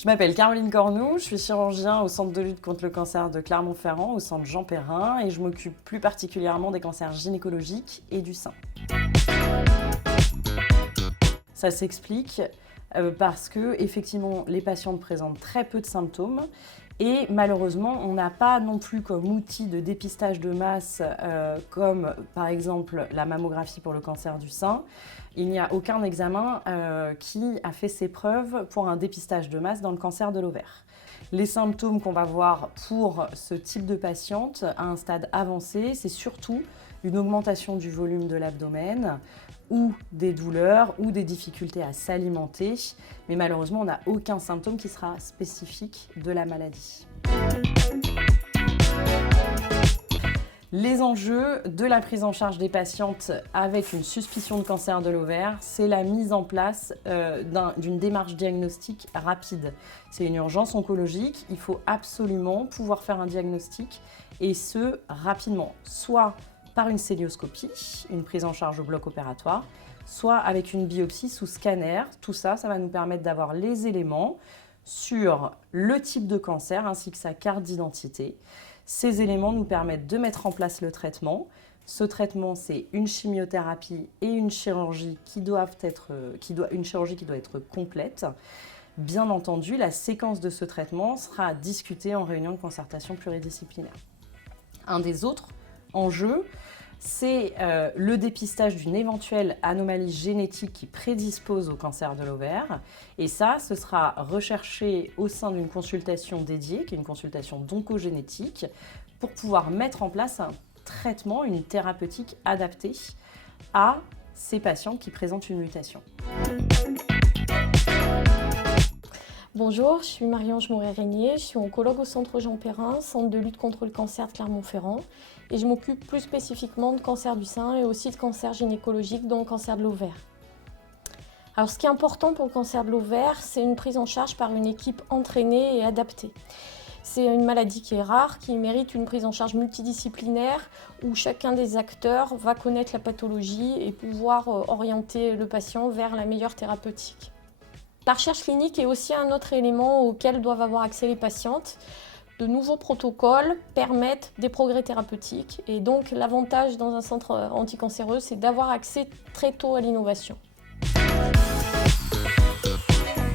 Je m'appelle Caroline Cornoux, je suis chirurgien au Centre de lutte contre le cancer de Clermont-Ferrand, au Centre Jean Perrin, et je m'occupe plus particulièrement des cancers gynécologiques et du sein. Ça s'explique parce que, effectivement, les patientes présentent très peu de symptômes. Et malheureusement, on n'a pas non plus comme outil de dépistage de masse, comme par exemple la mammographie pour le cancer du sein. Il n'y a aucun examen qui a fait ses preuves pour un dépistage de masse dans le cancer de l'ovaire. Les symptômes qu'on va voir pour ce type de patiente à un stade avancé, c'est surtout une augmentation du volume de l'abdomen, ou des douleurs, ou des difficultés à s'alimenter. Mais malheureusement, on n'a aucun symptôme qui sera spécifique de la maladie. Les enjeux de la prise en charge des patientes avec une suspicion de cancer de l'ovaire, c'est la mise en place d'une démarche diagnostique rapide. C'est une urgence oncologique, il faut absolument pouvoir faire un diagnostic, et ce, rapidement, soit par une célioscopie, une prise en charge au bloc opératoire, soit avec une biopsie sous scanner. Tout ça, ça va nous permettre d'avoir les éléments sur le type de cancer ainsi que sa carte d'identité. Ces éléments nous permettent de mettre en place le traitement. Ce traitement, c'est une chimiothérapie et une chirurgie qui doit être complète. Bien entendu, la séquence de ce traitement sera discutée en réunion de concertation pluridisciplinaire. Un des autres enjeux, c'est le dépistage d'une éventuelle anomalie génétique qui prédispose au cancer de l'ovaire. Et ça, ce sera recherché au sein d'une consultation dédiée, qui est une consultation d'oncogénétique, pour pouvoir mettre en place un traitement, une thérapeutique adaptée à ces patients qui présentent une mutation. Bonjour, je suis Marie-Ange Moret-Régnier, je suis oncologue au Centre Jean Perrin, Centre de lutte contre le cancer de Clermont-Ferrand, et je m'occupe plus spécifiquement de cancer du sein et aussi de cancer gynécologique, dont le cancer de l'ovaire. Alors ce qui est important pour le cancer de l'ovaire, c'est une prise en charge par une équipe entraînée et adaptée. C'est une maladie qui est rare, qui mérite une prise en charge multidisciplinaire où chacun des acteurs va connaître la pathologie et pouvoir orienter le patient vers la meilleure thérapeutique. La recherche clinique est aussi un autre élément auquel doivent avoir accès les patientes. De nouveaux protocoles permettent des progrès thérapeutiques et donc l'avantage dans un centre anticancéreux, c'est d'avoir accès très tôt à l'innovation.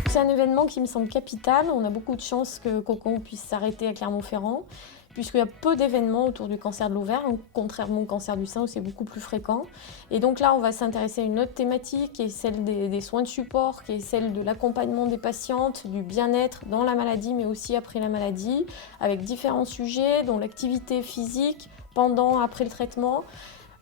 C'est un événement qui me semble capital. On a beaucoup de chance que Cocon puisse s'arrêter à Clermont-Ferrand, puisqu'il y a peu d'événements autour du cancer de l'ovaire, contrairement au cancer du sein où c'est beaucoup plus fréquent. Et donc là, on va s'intéresser à une autre thématique qui est celle des soins de support, qui est celle de l'accompagnement des patientes, du bien-être dans la maladie, mais aussi après la maladie, avec différents sujets, dont l'activité physique, pendant, après le traitement.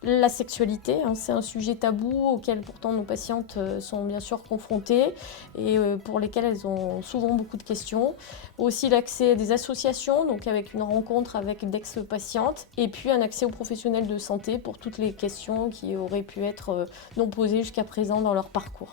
La sexualité, c'est un sujet tabou auquel pourtant nos patientes sont bien sûr confrontées et pour lesquelles elles ont souvent beaucoup de questions. Aussi l'accès à des associations, donc avec une rencontre avec d'ex-patientes, et puis un accès aux professionnels de santé pour toutes les questions qui auraient pu être non posées jusqu'à présent dans leur parcours.